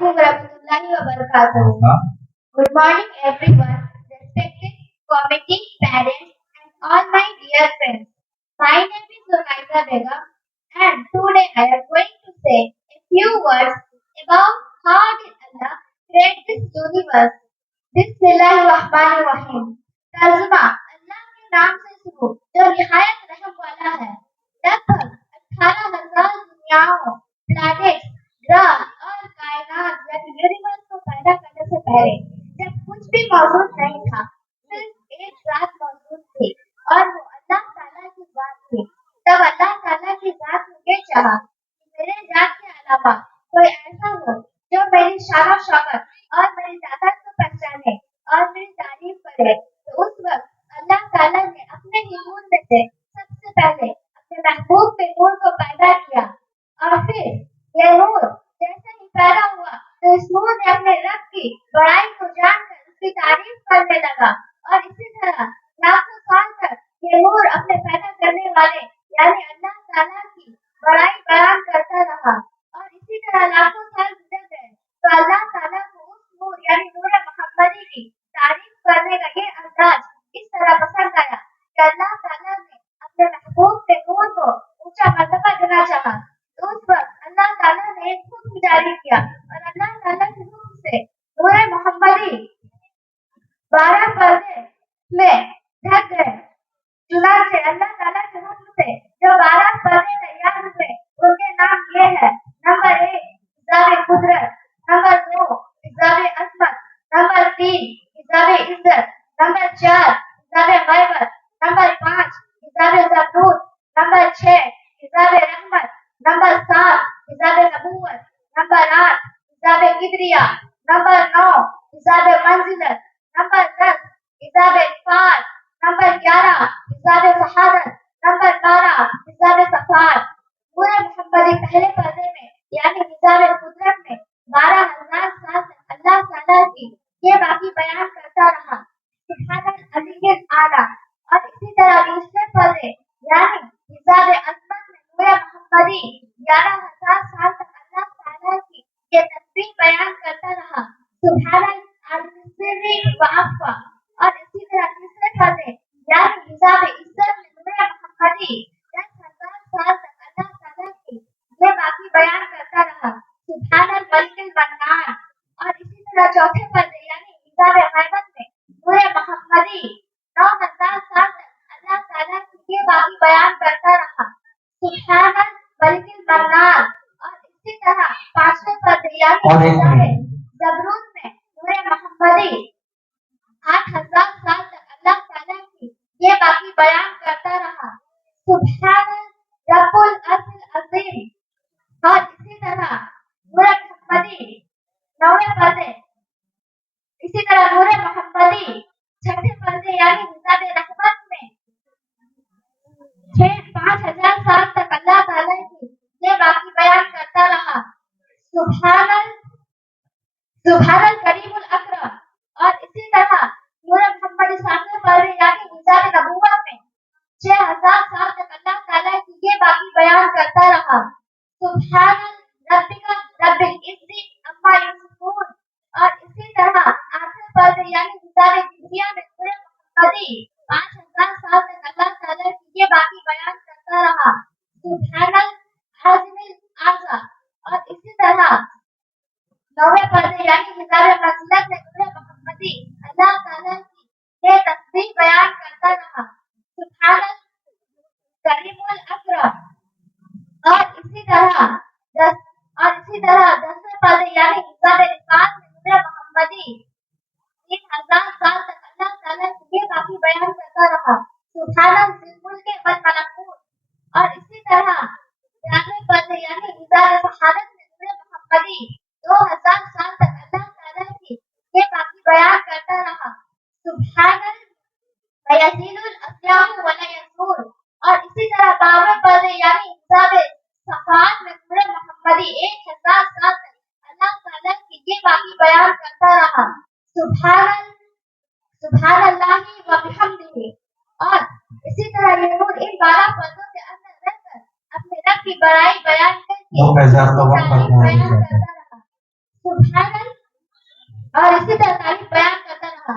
Assalamualaikum warahmatullahi wabarakatuh. Good morning, everyone, respected committee, parents, and all my dear friends. My name is Zunaida Begum, and today I am going to say a few words about how did Allah create this universe. बिस्मिल्लाहिर्रहमानिर्रहीम। तर्जुमा, अल्लाह के नाम से शुरू जो निहायत रहम वाला है। लगभग 18,000 दुनियाओं, प्लैनेट्स, ग्रह और कायनात यानी यूनिवर्स को पैदा करने से पहले जब कुछ भी मौजूद नहीं था, सिर्फ एक जात मौजूद थी और वो अल्लाह ताला की जात थी। तब अल्लाह ताला की जात ने ये चाहा कि मेरे जात के अलावा कोई ऐसा हो जो मेरी शान शौकत और मेरी ताकत को पहचाने और मेरी तारीफ करे। तो उस वक्त अल्लाह ताला ने अपने ही नूर में से सबसे पहले अपने महबूब के नूर को पैदा किया और फिर यह नूर जैसे ही पैदा हुआ तो इस नूर ने अपने रब की बड़ाई को जानकर उसकी तारीफ करने लगा और इसी तरह लाखों साल तक ये नूर अपने पैदा करने वाले यानी अल्लाह ताला की बड़ाई बयान करता रहा और इसी तरह लाखों साल गुजर गए तो अल्लाह ताला को उस नूर यानी नूर मोहम्मदी की तारीफ करने का ये अंदाज इस तरह पसंद आया कि अल्लाह ताला ने अपने महबूब के नूर को ऊंचा मर्तबा देना चाहा। तो उस वक्त अल्लाह ताला ने एक हुक्म जारी किया और अल्लाह ताला के हुक्म से नूर मोहम्मदी 12 पर्दे में ढक गए। चुनांचे अल्लाह ताला के हुक्म से जो 12 पर्दे तैयार हुए उनके नाम ये है। नंबर 1 हिजाब कुदरत, नंबर 2 हिजाब अजमत, नंबर 3 हिजाब इज्जत, नंबर 4 हिजाब गैबत, नंबर 5 हिजाब ज़बरूत, नंबर 6 हिजाब रहमत, नंबर 7 हिजाब नबूवत, नंबर 8 हिजाब किबरिया, नंबर 9 हिजाब मंजिलत, नंबर 10 हिजाब इफ़ात, नंबर 11 हिजाब शहादत, नंबर 12 हिजाब सफात। पूरे मोहम्मदी पहले पर्दे में यानी हिजाब कुदरत में 12,000 साल तक अल्लाह ताला की ये बाकी बयान करता रहा सुब्हानल अलील आला। और इसी तरह दूसरे पर्दे यानी हिजाब अजमत में पूरे मोहम्मदी 11,000 साल तक अल्लाह ताला की ये तस्बीह बयान करता रहा सुब्हानल अल-सिर्री व अख़फ़ा। और इसी तरह तीसरे पर्दे यानी हिजाब इज्जत में पूरे मोहम्मदी 10,000 साल तक अल्लाह ताला की ये बाकी बयान करता रहा सुब्हानल मलिकिल मन्नान। और इसी तरह चौथे पर्दे यानी हिजाब गैबत में पूरे मोहम्मदी 9,000 साल तक अल्लाह ताला की ये बाकी बयान करता रहा सुब्हानल मलिकिल मन्नान। और इसी तरह पांचवें पर्दे यानी हिजाब ज़बरूत में पूरे मोहम्मदी 8,000 साल तक अल्लाह ताला की ये बाकी बयान करता रहा सुब्हानल रब्बुल अर्शिल अज़ीम। और इसी तरह नूर मोहम्मदी 9वें पर्दे इसी तरह नूर मोहम्मदी 6ठे पर्दे यानी हिजाब रहमत में 5,000 साल तक अल्लाह ताला की ये बाकी बयान करता रहा सुब्हानल सुब्हानल करीमुल अकरम। और इसी तरह नूर मोहम्मदी 7वें पर्दे यानी हिजाब नबूवत में 6,000 साल तक अल्लाह ताला की ये बाकी बयान करता रहा सुब्हानल रब्बिका रब्बिल इज्जति अम्मा यसिफून। और इसी तरह 8वें पर्दे यानी हिजाब किबरिया में पूरे मोहम्मदी 5,000 साल तक अल्लाह ताला की ये बाकी बयान करता रहा सुब्हानल आज़िमिल आज़ा। और इसी तरह 9वें पर्दे यानी हिजाब मंजिलत में पूरे मोहम्मदी अल्लाह ताला की ये तस्बीह बयान करता रहा सुब्हानल करीमुल अकरम। और इसी तरह 10वें पर्दे यानी हिजाब इफ़ात में पूरे मोहम्मदी 3,000 साल तक अल्लाह ताला की ये बाकी बयान करता रहा सुब्हानल ज़िल मुल्क वल मलकूत। और इसी तरह 11वें पर्दे यानी हिजाब शहादत में पूरे मोहम्मदी 2,000 साल तक अल्लाह ताला की ये बाकी बयान करता रहा सुब्हानल वयज़ीलुल अस्याहु वला यज़ूल। और इसी तरह 12वें पर्दे यानी हिजाब सफात में पूरे मोहम्मदी 1,000 साल तक अल्लाह ताला की ये बाकी बयान करता रहा सुब्हानल्लाहि व बिहम्दिही। और इसी तरह ये नूर इन 12 पर्दों के अंदर रहकर अपने रब की बड़ाई बयान करके तारीफ बयान करता रहा सुभान और इसी तरह तारीफ बयान करता रहा।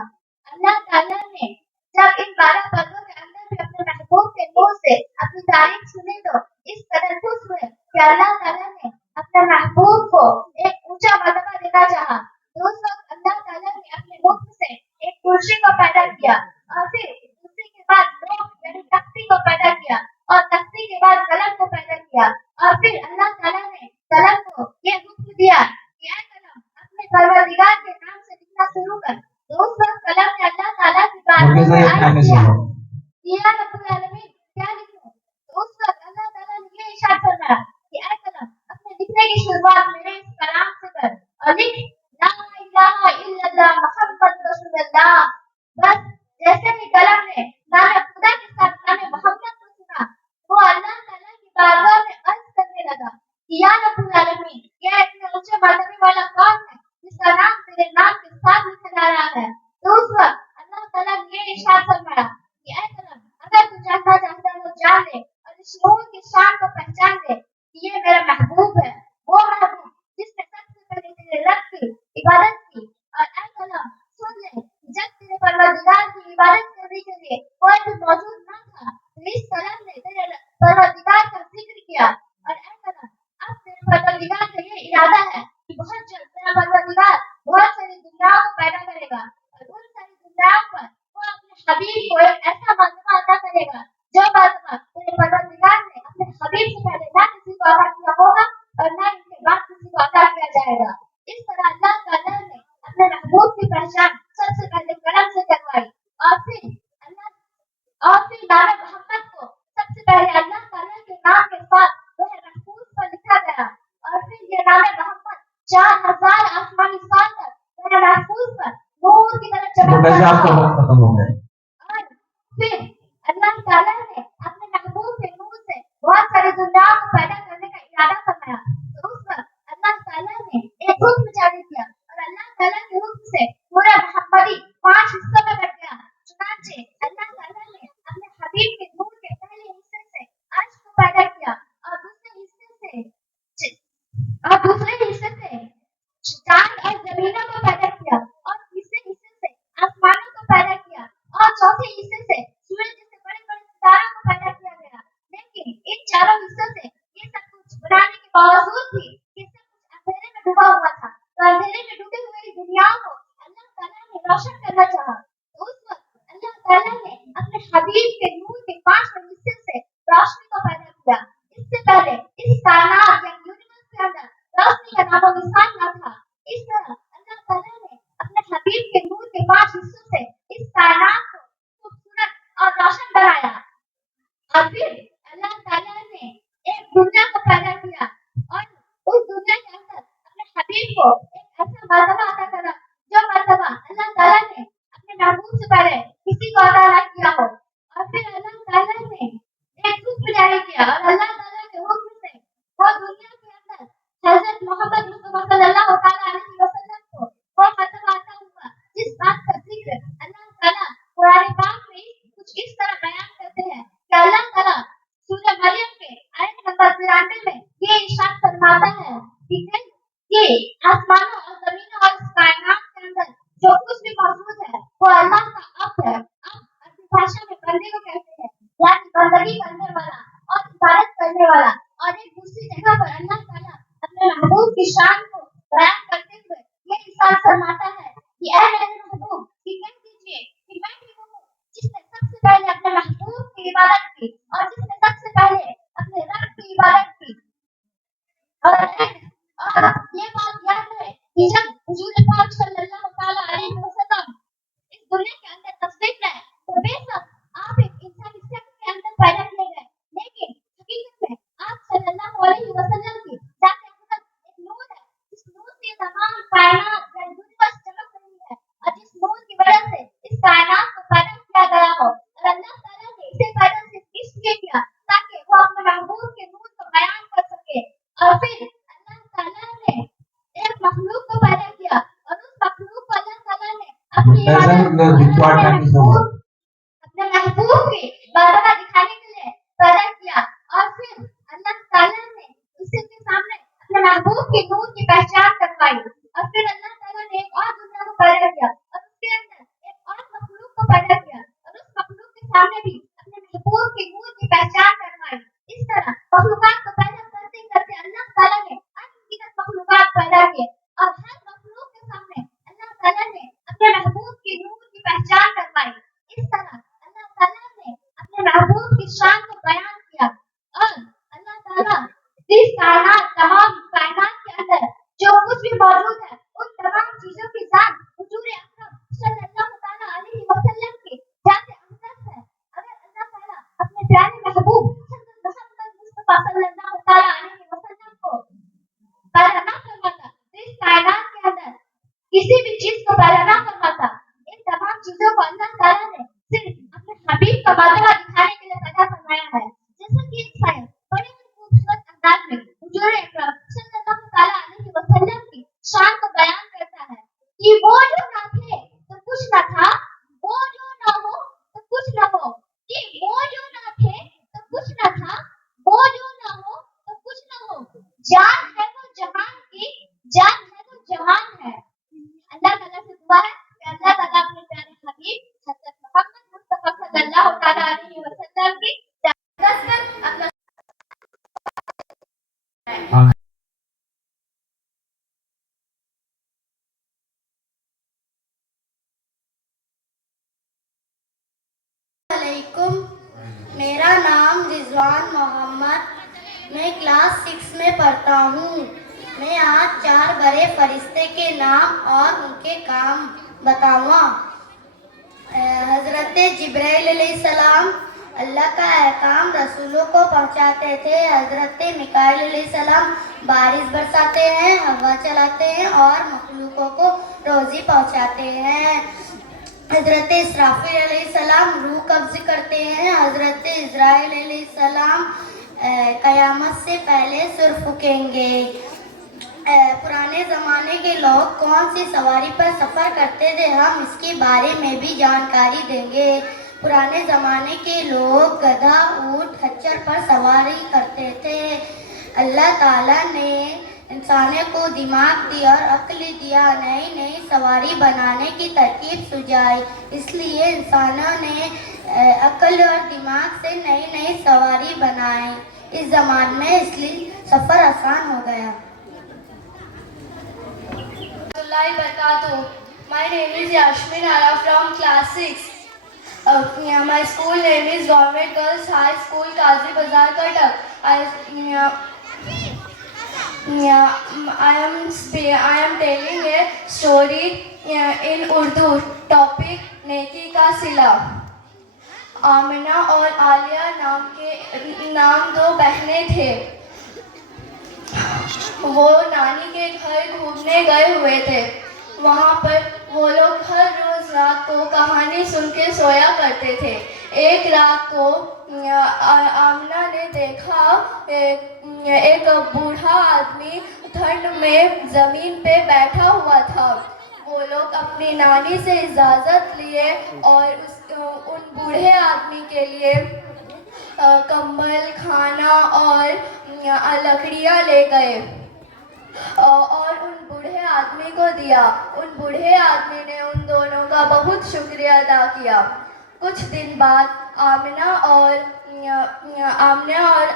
अल्लाह ताला ने जब इन 12 पर्दों के अंदर भी अपने महबूब के मुंह से अपनी तारीफ सुनी तो इस कदर खुश हुए कि अल्लाह ताला ने अपने महबूब को एक ऊंचा मर्तबा देना चाहा। तो उस वक्त अल्लाह ताला ने अपने मुल्क से एक कुर्सी को पैदा किया और फिर कुर्सी के बाद लोग यानी तख्ती को पैदा किया और तख्ती के बाद कलम को पैदा किया और फिर अल्लाह ताला ने कलम को ये हुक्म दिया कि ऐ कलम अपने परवरदिगार के नाम से लिखना शुरू कर। तो उस वक्त कलम ने अल्लाह ताला की बात में अर्ज किया या रब्बुल आलमीन क्या लिखूं? तो उस वक्त अल्लाह ताला ने ये इरशाद फरमाया कि ऐ कलम अपने लिखने की शुरुआत मेरे इस कलाम से कर और लिख ला इलाहा इल्लल्लाह मुहम्मद रसूलुल्लाह। बस जैसे ही कलम ने नाम खुदा के साथ नाम मोहम्मद को सुना वो अल्लाह ताला की बारगाह में अर्ज करने लगा कि या रब्बुल आलमीन ये इतने ऊंचे मर्तबे वाला कौन है जिसका नाम तेरे नाम के साथ लिखा जा रहा है। तो उस वक्त अल्लाह ताला ने ये इरशाद फरमाया कि ऐ कलम अगर तू जानना चाहता है तो जान ले और इस नूर की शान को पहचान ले कि ये मेरा महबूब है, वो महबूब जिसने सबसे पहले तेरे रब की इबादत की। और ऐ कलम सुन ले जब तेरे परवरदिगार की इबादत करने के लिए कोई भी मौजूद न था तो इस कलम ने तेरे परवरदिगार का जिक्र किया। और ऐ कलम अब तेरे परवरदिगार का ये इरादा है कि बहुत जल्द तेरा परवरदिगार बहुत सारी दुनियाओं को पैदा करेगा और उन सारी दुनियाओं पर वो अपने हबीब को एक ऐसा मर्तबा अता करेगा जो मर्तबा तेरे परवरदिगार ने अपने हबीब से पहले ना किसी को अता किया होगा और ना इसके बाद किसी को अता किया जाएगा। इस तरह अल्लाह ताला ने अपने महबूब की पहचान सबसे पहले कलम से करवाई और फिर नाम मोहम्मद को सबसे पहले अल्लाह ताला के नाम के साथ वह महफूज पर लिखा गया और फिर ये नाम मोहम्मद 4000 आसमानी साल तक वह महफूज पर नूर की तरह चमकता रहा। खत्म हो गया। और फिर अल्लाह ताला ने अपने महबूब के नूर से बहुत सारी दुनियाओं को पैदा करने का इरादा फरमाया। तो उस वक्त अल्लाह ताला ने एक हुक्म जारी किया और अल्लाह ताला के हुक्म से पूरा मोहम्मदी 5 हिस्सों में बट गया। चुनांचे अल्लाह ताला ने अपने हबीब के नूर के पहले हिस्से से अर्श को पैदा किया और दूसरे हिस्से से चांद और जमीनों को पैदा किया और तीसरे हिस्से से आसमानों को पैदा किया और चौथे हिस्से से सूरज जैसे बड़े बड़े सितारों को पैदा किया गया। लेकिन इन चारों हिस्सों से ये सब कुछ बनाने के बावजूद भी ये सब कुछ अंधेरे में डूबा हुआ था। तो अंधेरे में डूबे हुए दुनियाओं को अल्लाह ताला ने रोशन करना चाहा। तो उस वक्त अल्लाह ताला ने अपने हबीब के नूर के 5वें हिस्से से रोशनी को पैदा किया। इससे पहले इस कायनात या यूनिवर्स के अंदर रोशनी का नामो निशान न था। इस तरह अल्लाह ताला ने अपने हबीब के नूर के 5 हिस्सों से इस कायनात को खूबसूरत और रोशन बनाया और फिर अल्लाह ताला ने एक दुनिया को पैदा किया और उस दुनिया के अंदर अपने हबीब को एक ऐसा मर्तबा अता करा जो मर्तबा अल्लाह ताला ने अपने महबूब से पहले किसी को अता न किया हो। और फिर अल्लाह ताला ने एक हुक्म जारी किया और अल्लाह ताला के हुक्म से वो दुनिया के अंदर हजरत मोहम्मद मुस्तफा सल्लल्लाहु अलैहि वसल्लम को वो मर्तबा अता हुआ जिस बात का जिक्र अल्लाह ताला कुरान पाक में कुछ इस तरह बयान करते हैं कि अल्लाह ताला सूरह मरियम के आयत नंबर 93 में ये इरशाद फरमाता है कि आसमानों और जमीनों और इस कायनात के अंदर जो कुछ भी मौजूद है वो अल्लाह का अब है। अब अरबी भाषा में बंदे को कहते हैं यानी बंदगी करने वाला और इबादत करने वाला। और एक दूसरी जगह पर अल्लाह ताला अपने महबूब की शान को बयान करते हुए ये इरशाद फरमाता है कि ऐ मेरे महबूब कि कह दीजिए कि मैं ही हूँ जिसने सबसे पहले अपने महबूब की इबादत की और जिसने सबसे पहले अपने रब की इबादत की। और ये बात याद है कि जब हुजूर पाक सल्लल्लाहु अलैहि वसल्लम इस दुनिया के अंदर तशरीफ लाए तो बेशक आप एक इंसानी शक्ल के अंदर पैदा किए गए लेकिन हकीकत में आप सल्लल्लाहु अलैहि वसल्लम की जाते खुद एक नूर है जिस नूर से तमाम कायनात या यूनिवर्स चमक रही है और जिस नूर की वजह से इस कायनात को पैदा किया गया हो। और अल्लाह ताला ने इसे पैदा सिर्फ इसलिए किया ताकि वो अपने महबूब के नूर को बयान कर सके। और फिर अल्लाह ताला ने एक मखलूक को पैदा किया और उस मखलूक को अल्लाह ताला ने अपने महबूब की बारगाह दिखाने के लिए पैदा किया। और फिर अल्लाह ताला ने उसी के सामने अपने महबूब के नूर की पहचान करवाई। اللہ تعالیٰ نے ایک اور دنیا کو پیدا کیا اور اس کے اندر ایک اور مخلوق کو پیدا کیا اور اس مخلوق کے سامنے بھی اپنے محبوب کی نور کی پہچان کروائی. اس طرح مخلوقات کو پیدا کرتے کرتے اللہ تعالیٰ نے انگنت مخلوقات پیدا کیے اور ہر مخلوق کے سامنے اللہ تعالیٰ نے اپنے محبوب کی نور کی پہچان کروائی. اس طرح اللہ تعالیٰ نے اپنے محبوب کی شان کو بیان کیا اور اللہ تعالیٰ اس کائنات تمام کائنات کے اندر جو کچھ بھی موجود ہے ان تمام چیزوں کی ذات حضور اکرم صلی اللہ تعالیٰ علیہ وسلم کی ذات اقدس ہے. اگر اللہ تعالیٰ اپنے پیارے محبوب محمد مصطفیٰ صلی اللہ تعالیٰ علیہ وسلم کو پیدا نہ فرماتا تو اس کائنات کے اندر کسی بھی چیز کو پیدا نہ فرماتا. ان تمام چیزوں کو اللہ تعالیٰ نے صرف اپنے حبیب کا مادہ دکھانے کے لیے پیدا فرمایا ہے. جیسا کہ ایک شاعر بڑے خوبصورت انداز میں حضور اکرم صلی اللہ تعالیٰ علیہ وسلم کی شان کو بیان کرتا ہے کہ وہ جو نہ تھے تو کچھ نہ تھا, وہ جو نہ ہو تو کچھ نہ ہو, کہ وہ جو نہ تھے تو کچھ نہ تھا, وہ جو نہ ہو تو کچھ نہ ہو, جان ہے تو جہان کی, جان ہے تو جہان ہے. اللہ تعالیٰ سے دعا ہے کہ اللہ تعالیٰ اپنے پیارے حبیب حضرت محمد مصطفیٰ صلی اللہ تعالیٰ علیہ وسلم کی علیکم. میرا نام رضوان محمد, میں کلاس 6 میں پڑھتا ہوں. میں آج 4 بڑے فرشتے کے نام اور ان کے کام بتاؤں گا. حضرت جبرائیل علیہ السلام اللہ کا احکام رسولوں کو پہنچاتے تھے. حضرت میکائیل علیہ السلام بارش برساتے ہیں, ہوا چلاتے ہیں اور مخلوقوں کو روزی پہنچاتے ہیں. حضرت اسرافیل علیہ السلام روح قبض کرتے ہیں. حضرت اسرائیل علیہ السلام قیامت سے پہلے سر پھونکیں گے. پرانے زمانے کے لوگ کون سی سواری پر سفر کرتے تھے, ہم اس کے بارے میں بھی جانکاری دیں گے. پرانے زمانے کے لوگ گدھا, اونٹ, خچر پر سواری کرتے تھے. اللہ تعالیٰ نے انسانوں کو دماغ دیا اور عقل دیا, نئی نئی سواری بنانے کی ترکیب سجائی. اس لیے انسانوں نے عقل اور دماغ سے نئی نئی سواری بنائی. اس زمان میں اس لیے سفر آسان ہو گیا. اللہ وبرکاتہ. My name is Yashmin Ara from class 6. My school name is Government Girls High School, Kazi Bazar, Cuttack. I am telling a story in Urdu. Topic نیکی کا صلہ. آمنہ اور عالیہ نام 2 بہنیں تھے. وہ نانی کے گھر گھومنے گئے ہوئے تھے. وہاں پر وہ لوگ ہر روز رات کو کہانی سن کے سویا کرتے تھے. ایک رات کو آمنہ نے دیکھا ایک بوڑھا آدمی ٹھنڈ میں زمین پہ بیٹھا ہوا تھا. وہ لوگ اپنی نانی سے اجازت لیے اور ان بوڑھے آدمی کے لیے کمبل, کھانا اور لکڑیاں لے گئے اور ان بوڑھے آدمی کو دیا. ان بوڑھے آدمی نے ان دونوں کا بہت شکریہ ادا کیا. کچھ دن بعد آمنہ اور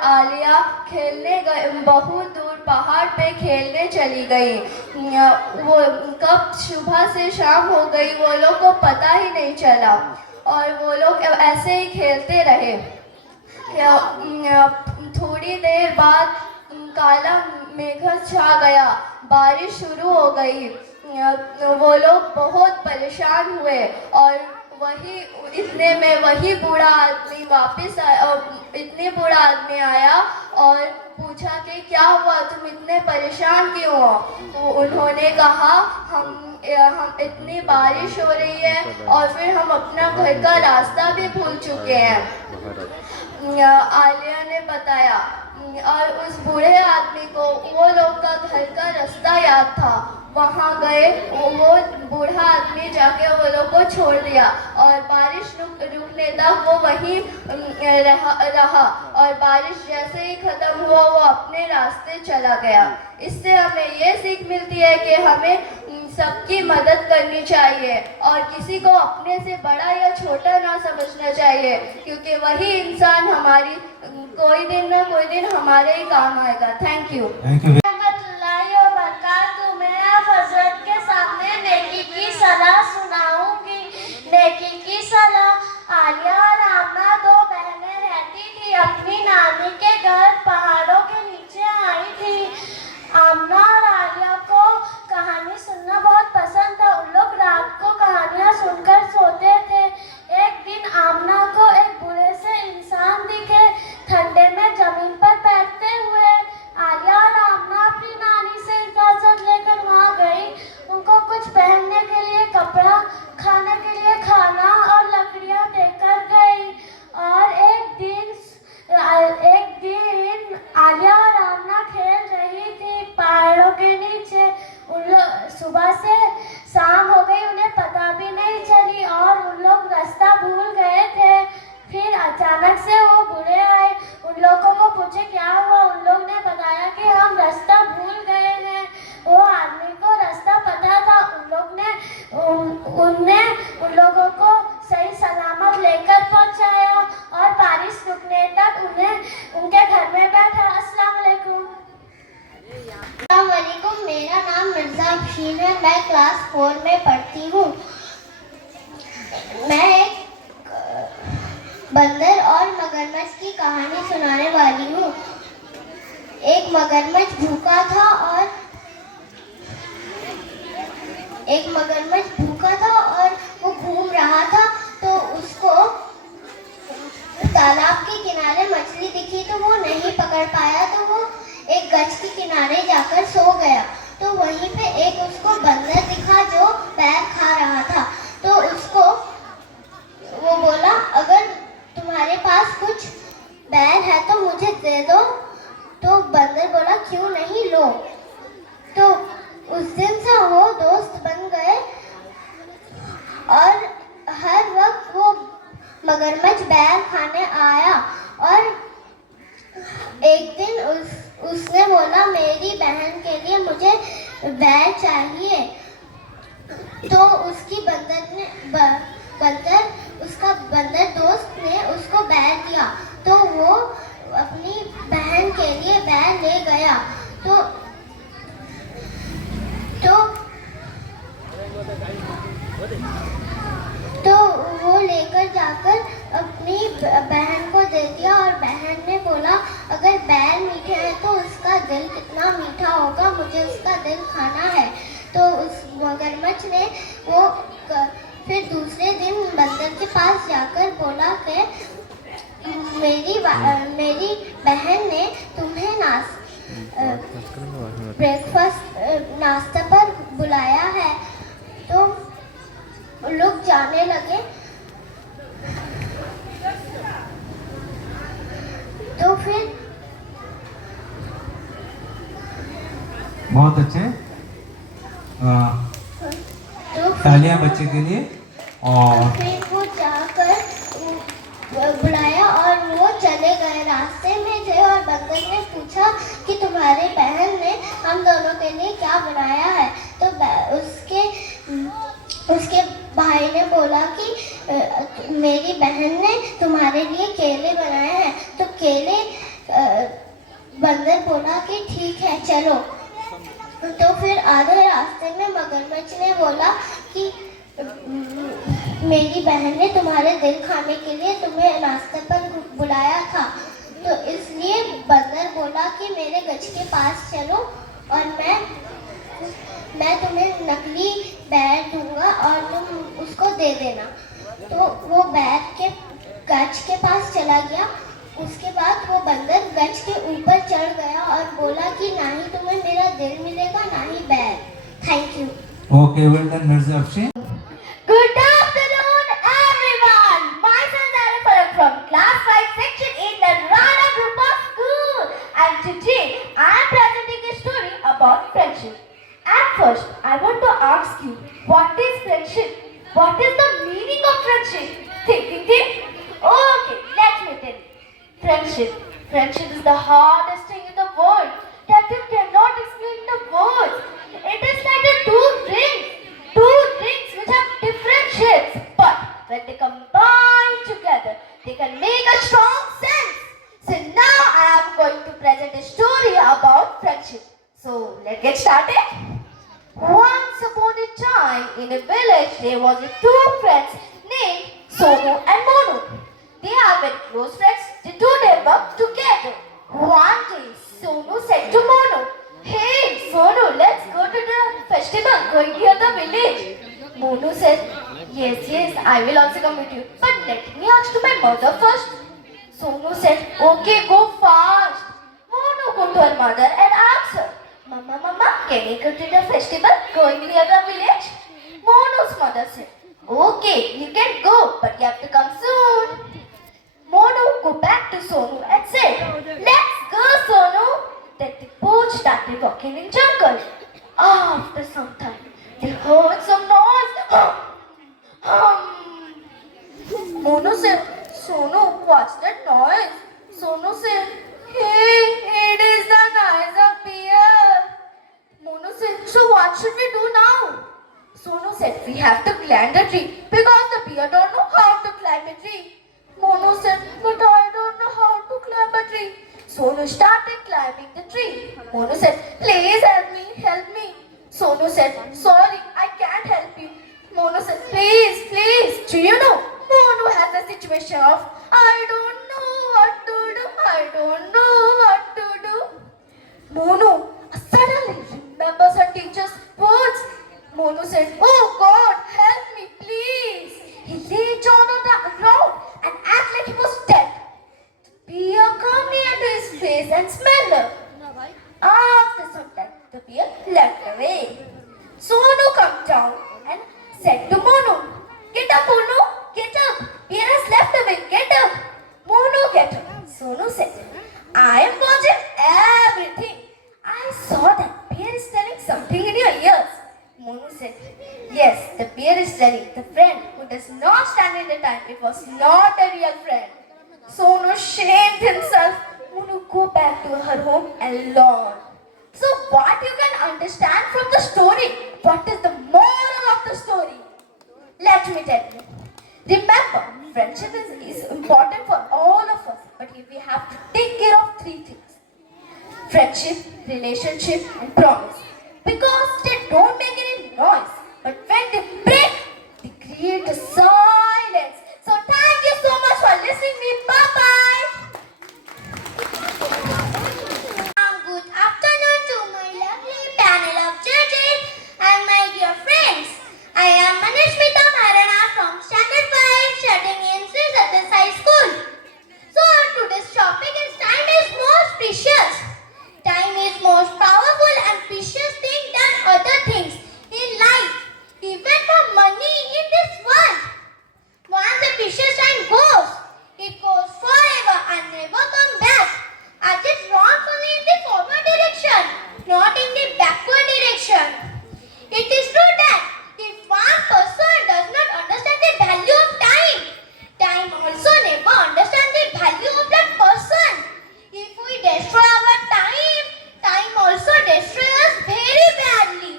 عالیہ کھیلنے گئے. بہت دور پہاڑ پہ کھیلنے چلی گئیں. وہ کب صبح سے شام ہو گئی وہ لوگ کو پتہ ہی نہیں چلا اور وہ لوگ ایسے ہی کھیلتے رہے. تھوڑی دیر بعد کالا میگھ چھا گیا, بارش شروع ہو گئی. وہ لوگ بہت پریشان ہوئے اور وہی بوڑھا آدمی واپس آیا. اتنے بوڑھا آدمی آیا اور پوچھا کہ کیا ہوا, تم اتنے پریشان کیوں ہو؟ تو انہوں نے کہا ہم اتنی بارش ہو رہی ہے اور پھر ہم اپنا گھر کا راستہ بھی بھول چکے ہیں. عالیہ نے بتایا اور اس بوڑھے آدمی کو وہ لوگ کا گھر کا راستہ یاد تھا. وہاں گئے, وہ بوڑھا آدمی جا کے وہ لوگ کو چھوڑ دیا اور بارش رکنے تک وہ وہیں رہا اور بارش جیسے ہی ختم ہوا وہ اپنے راستے چلا گیا. اس سے ہمیں یہ سیکھ ملتی ہے کہ ہمیں سب کی مدد کرنی چاہیے اور کسی کو اپنے سے بڑا یا چھوٹا نہ سمجھنا چاہیے، کیونکہ وہی انسان ہماری کوئی دن نہ کوئی دن ہمارے ہی کام آئے گا. Thank you. رحمت اللہ وبرکاتہ. میں اب حضرت کے سامنے نیکی کی صلاح سناؤں گی. نیکی کی صلاح. عالیہ اور آمنہ دو بہنیں رہتی تھی. اپنی نانی کے گھر پہاڑوں کے نیچے آئی تھی. آمنہ اور عالیہ کو کہانی سننا بہت پسند تھا. ان لوگ رات کو کہانیاں سن کر سوتے تھے. ایک دن آمنہ کو ایک بوڑھے سے انسان دکھے ٹھنڈے میں زمین پر بیٹھتے ہوئے. عالیہ اور آمنہ اپنی نانی سے اجازت لے کر وہاں گئی. ان کو کچھ پہننے کے لیے کپڑا، کھانے کے لیے کھانا اور لکڑیاں دے کر گئی. اور ایک دن عالیہ اور آمنہ کھیل رہی تھی پہاڑوں کے نیچے. صبح سے شام ہو گئی، انہیں پتہ بھی نہیں چلی اور ان لوگ راستہ بھول گئے تھے. پھر اچانک سے وہ بوڑھے آئے. ان لوگوں کو پوچھے کیا ہوا. ان لوگ نے بتایا کہ ہم راستہ بھول گئے ہیں. وہ آدمی کو راستہ پتا تھا. ان نے ان لوگوں کو صحیح سلامت لے کر پہنچایا اور بارش رکنے تک انہیں ان کے گھر میں بیٹھا. السلام علیکم. السلام علیکم. میرا نام مرزا افشین ہے. میں کلاس 4 میں پڑھتی ہوں. میں ایک بندر اور مگرمچھ کی کہانی سنانے والی ہوں. ایک مگرمچھ بھوکا تھا اور وہ گھوم رہا تھا. تو اس کو تالاب کے کنارے مچھلی دکھی تو وہ نہیں پکڑ پایا. تو وہ ایک گچھ کے کنارے جا کر سو گیا. تو وہیں پہ ایک اس کو بندر دکھا جو بیر کھا رہا تھا. تو اس کو وہ بولا اگر تمہارے پاس کچھ بیر ہے تو مجھے دے دو. تو بندر بولا کیوں نہیں، لو. تو اس دن سے وہ دوست بن گئے اور ہر وقت وہ مگرمچھ بیر کھانے آیا. اور ایک دن اس نے بولا میری بہن کے لیے مجھے بیر چاہیے. تو اس کی بندر دوست نے اس کو بیر دیا. تو وہ اپنی بہن کے لیے بیر لے گیا. تو وہ لے کر جا کر اپنی بہن کو دے دیا. اور بہن نے بولا اگر بیر میٹھے ہیں تو اس کا دل کتنا میٹھا ہوگا، مجھے اس کا دل کھانا ہے. تو اس مگرمچھ نے وہ پھر دوسرے دن بندر کے پاس جا کر بولا کہ میری بہن نے تمہیں ناشتہ پر بلایا ہے. تو لوگ جانے لگے. تو پھر بہت اچھے تالیاں بچے کے لیے. اور پھر وہ جا کر بلایا اور وہ چلے گئے. راستے میں تھے اور بندر نے پوچھا کہ تمہاری بہن نے ہم دونوں کے لیے کیا بنایا ہے. تو اس کے بھائی نے بولا کہ میری بہن نے تمہارے لیے کیلے بنائے ہیں. تو بندر بولا کہ ٹھیک ہے چلو. تو پھر آدھے راستے میں مگرمچھ نے بولا کہ میری بہن نے تمہارے دل کھانے کے لیے تمہیں راستے پر بلایا تھا. تو اس لیے بندر بولا کہ میرے گچھ کے پاس چلو اور میں تمہیں نکلی بیر دوں گا اور تم اس کو دے دینا. تو وہ بیر کے گچھ کے پاس چلا گیا. اس کے بعد وہ بندر گچھ کے اوپر چڑھ گیا اور بولا کہ نہ ہی تمہیں میرا دل ملے گا نہ ہی بیر. Thank you. Okay well done Mirza Afsheen. Good afternoon, everyone. Myself is Arif Farag from Class 5, Section 8, the Rana Group of School. And today, I am presenting a story about friendship. At first, I want to ask you, what is friendship? What is the meaning of friendship? Think. Okay, let me tell you. Friendship is the hardest thing in the world that you cannot explain in the words. It is like the two rings in a village there was two friends named Sonu and Monu. They are very close friends. They do their work together. One day, Sonu said to Monu, "Hey, Sonu, let's go to the festival going near the village." Monu said, yes, I will also come with you. But let me ask to my mother first. Sonu said, "Okay, go fast." Monu go to her mother and asked her, Mama, can we go to the festival going near the village?" Monu's mother said, "Okay, you can go, but you have to come soon." Monu go back to Sonu and said, "Let's go, Sonu." Then they both started walking in jungle. After some time, they heard some noise. Monu said, "Sonu, what's that noise?" Sonu said, "Hey, it is the noise of bear." Monu said, "So what should we do now?" Sonu said, "We have to climb the tree because the bear don't know how to climb a tree." Monu said, "But I don't know how to climb a tree." Sonu started climbing the tree. Monu said, "Please help me." Sonu said, "Sorry, I can't help you." Monu said, please. Do you know? Monu has a situation of, I don't know what to do. Monu suddenly remembers her teacher's words. Monu said, "Oh God, help me, please." He lay down on the ground and acted like he was dead. Bear come near to his face and smelled her. After some time, the bear left away. Sonu came down and said to Monu, "Get up, Monu, get up. Bear has left away, get up." Monu get up. Sonu said, "I am watching everything. I saw that bear is telling something in your ears." Monu said, "Yes, the bear is telling the friend who does not stand in the time. It was not a real friend." Sonu shamed himself. Monu go back to her home alone. So what you can understand from the story? What is the moral of the story? Let me tell you. Remember, friendship is important for all of us. But we have to take care of three things: friendship, relationship, and promise. Because they don't make any noise. But when they break, they create a silence. So thank you so much for listening to me. Bye-bye. Good afternoon to my lovely panel of judges and my dear friends. I am Manishmita Maharana from Standard 5, studying in Sri Satyaj High School. So today's topic is time is most precious. Time is most powerful and precious thing than other things in life, even for money in this world. Once the precious time goes, it goes forever and never come back, as it runs only in the forward direction, not in the backward direction. It is true that if one person does not understand the value of time, time also never understands the value of that person. If we destroy our time, time also destroys us very badly.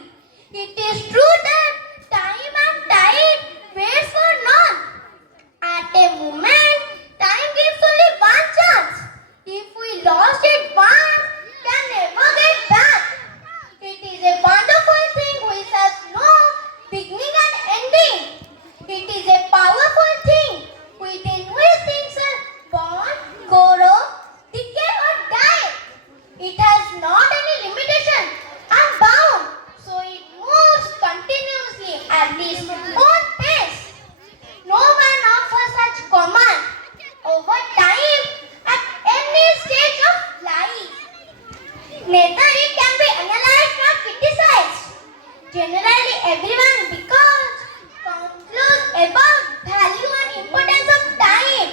It is true that time and tide waits for none. At a moment, time gives only one chance. If we lost it once, can never get back. It is a wonderful thing which has no beginning and ending. It is a powerful thing within which things are born, grow, decay or die. It has not any limitation and bound, so it moves continuously at its own pace. No one of us has command over time at any stage of life. Neither it can be analyzed nor criticized. Generally, everyone becomes confused about value and importance of time.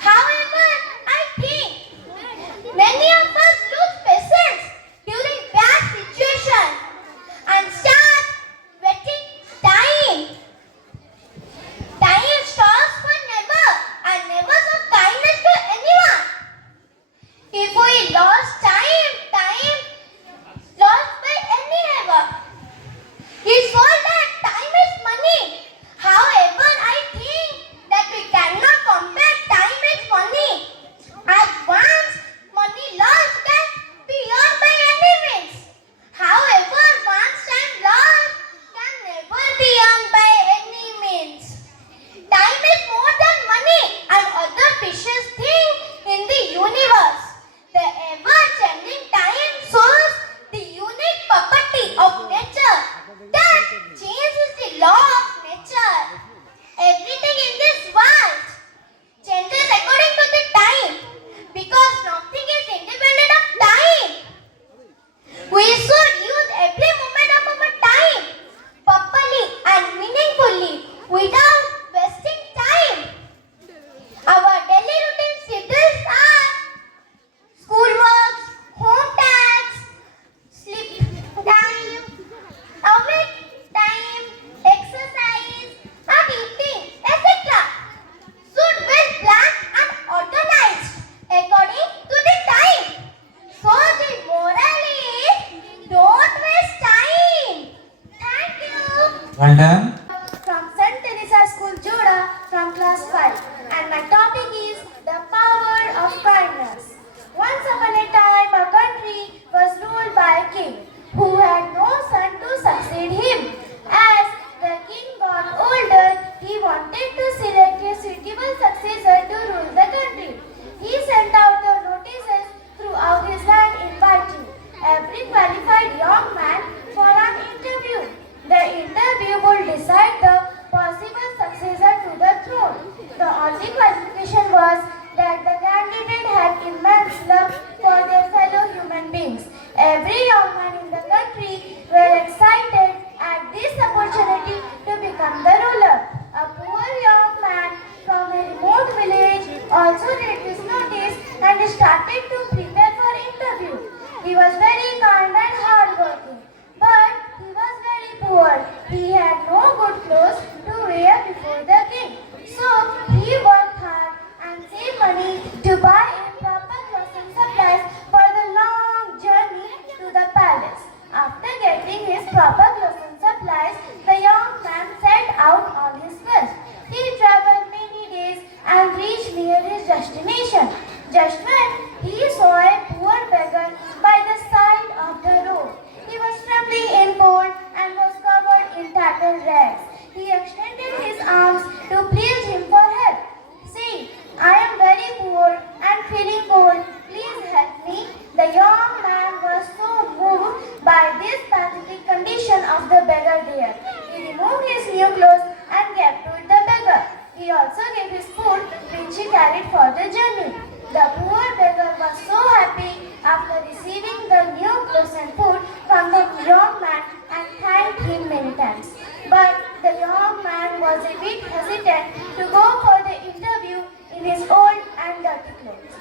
However, I think many of us lose patience during bad situations and start wasting time. Time stops for never and never show kindness to anyone. If we lost time, time lost by any ever. He told that Well done. From St. Teresa School, Joda, from class 5. And my topic is the power of kindness. Once upon a time, a country was ruled by a king who had no son to succeed him. As the king got older, he wanted to select a suitable successor to rule the country. He sent out the notices throughout his land inviting every qualified young man for an interview. The interview will decide the possible successor to the throne. The only qualification was that the candidate had immense love for their fellow human beings. Every young man in the country were excited at this opportunity to become the ruler. A poor young man from a remote village also read this notice and started to prepare for interview. He was very kind and hardworking, but he was very poor. He had no good clothes to wear before the king. So he worked hard and saved money to buy a proper clothing supplies for the long journey to the palace. After getting his proper clothing supplies, the young man set out on his quest. He traveled many days and reached near his destination. Just when he saw a poor beggar by the side of the road. He was trembling in cold and was covered in tattered rags. He extended his arms to plead him for help. "See, I am very poor and feeling cold. Please help me." The young man was so moved by this pathetic condition of the beggar there. He removed his new clothes and gave to the beggar. He also gave his food, which he carried for the journey. The poor beggar was so happy after receiving the new clothes and food from the young man and thanked him many times. But the young man was a bit hesitant to go for the interview in his old and dirty clothes.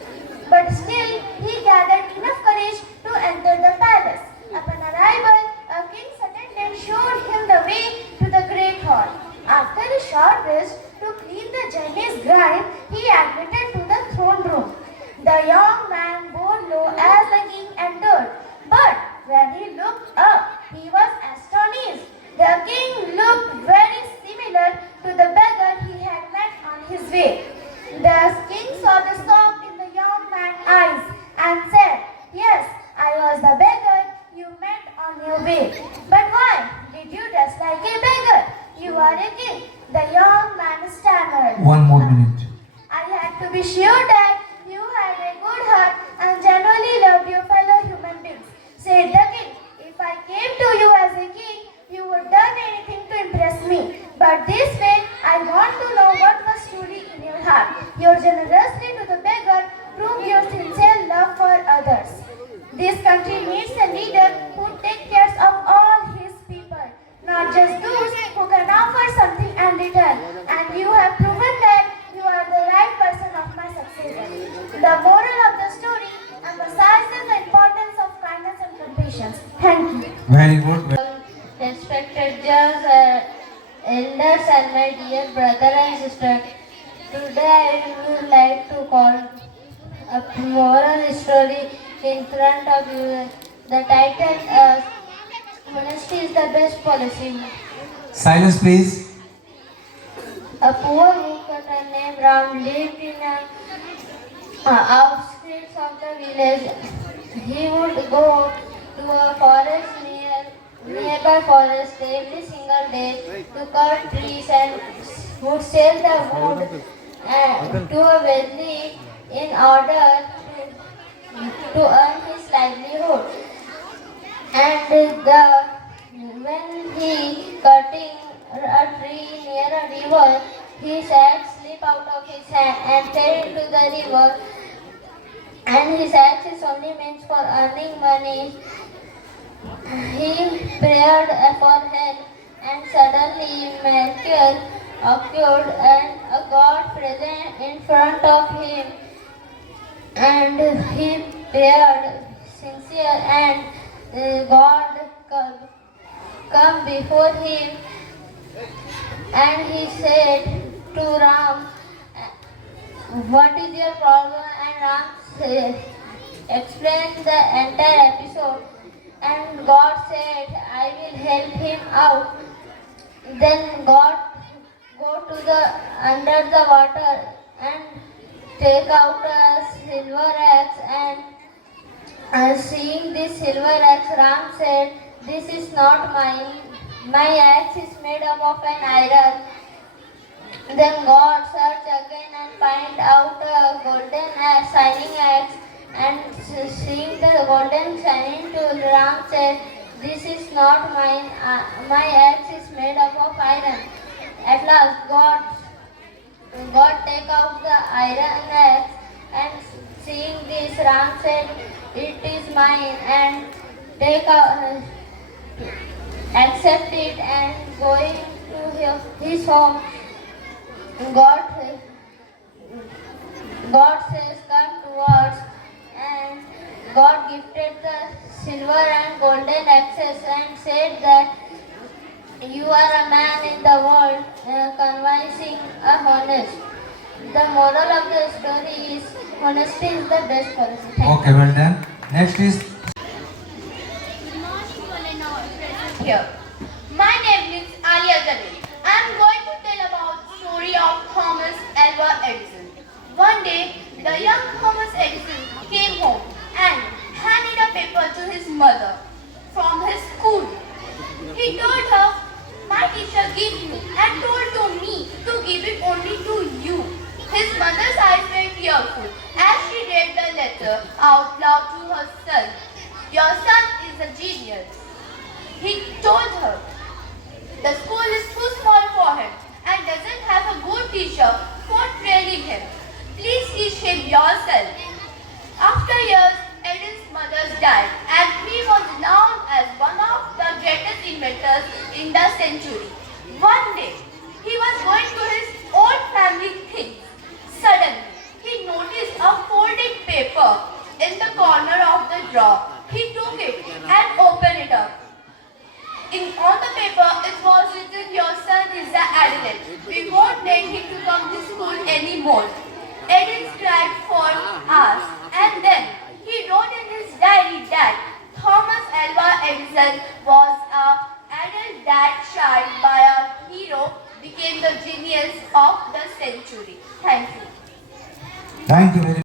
But still, he gathered enough courage to enter the palace. Upon arrival, a king's attendant showed him the way to the great hall. After a short rest to clean the journey's grime, he admitted to the throne room. The young man bowed low as the king entered, but when he looked up, he was astonished. The king looked very similar to the beggar he had met on his way. The king saw the shock in the young man's eyes and said, "Yes, I was the beggar you met on your way. But why did you dress like a beggar? You are a king." The young man stammered. 1 more minute. "I had to be sure that you had a good heart and genuinely loved your fellow human beings," said the king. "If I came to you as a king, you would done anything to impress me. But this way, I want to know what was truly in your heart. Your generosity to the beggar proved your sincere love for others. This country needs a leader who takes care of all his people, not just those who can offer something in return. And you have proven that you are the right person of my successor." The moral of the story emphasizes the importance of kindness and compassion. Thank you. Very good. Respected judges, elders, and my dear brother and sister, today I would like to call a moral story in front of you. The title is "Honesty is the Best Policy." Silence, please. A poor woodcutter named Ram lived in a outskirts of the village. He would go to a nearby forest every single day to cut trees and would sell the wood to a wealthy in order to earn his livelihood. And when he cutting a tree near a river, his axe slipped out of his hand and fell into the river. And his axe is only meant for earning money. He prayed for help, and suddenly miracle occurred, and a God present in front of him. And he prayed sincere, and God come before him, and he said to Ram, "What is your problem?" And Ram explained the entire episode. And God said, "I will help him out." Then God go to the under the water and take out a silver axe and seeing this silver axe, Ram said, "This is not mine. My axe is made up of an iron." Then God searched again and find out a golden axe, shining axe, and seeing the golden shining tool, Ram said, "This is not mine. My axe is made up of iron." At last, God take out the iron axe, and seeing this, Ram said, "It is mine," and take out, accept it, and going to his home. God, God says, "Come towards," and God gifted the silver and golden axes and said that you are a man in the world, convincing a honest. The moral of the story is honesty is the best policy. Thank you. Okay, well done. Next is Here. My name is Alia Jalil. I am going to tell about the story of Thomas Alva Edison. One day, the young Thomas Edison came home and handed a paper to his mother from his school. He told her, "My teacher gave me and told to me to give it only to you." His mother's eyes were tearful as she read the letter out loud to her son. "Your son is a genius," he told her. "The school is too small for him and doesn't have a good teacher for training him. Please teach him yourself." After years, Edison's mother died and he was known as one of the greatest inventors in the century. One day, he was going to his old family things. Suddenly, he noticed a folded paper in the corner of the drawer. He took it and opened it up. On the paper, it was written, "Your son is the adult. We won't let him to come to school anymore." Edison cried for hours, and then he wrote in his diary that Thomas Alva Edison was an adult that shined by a hero, became the genius of the century. Thank you. thank you very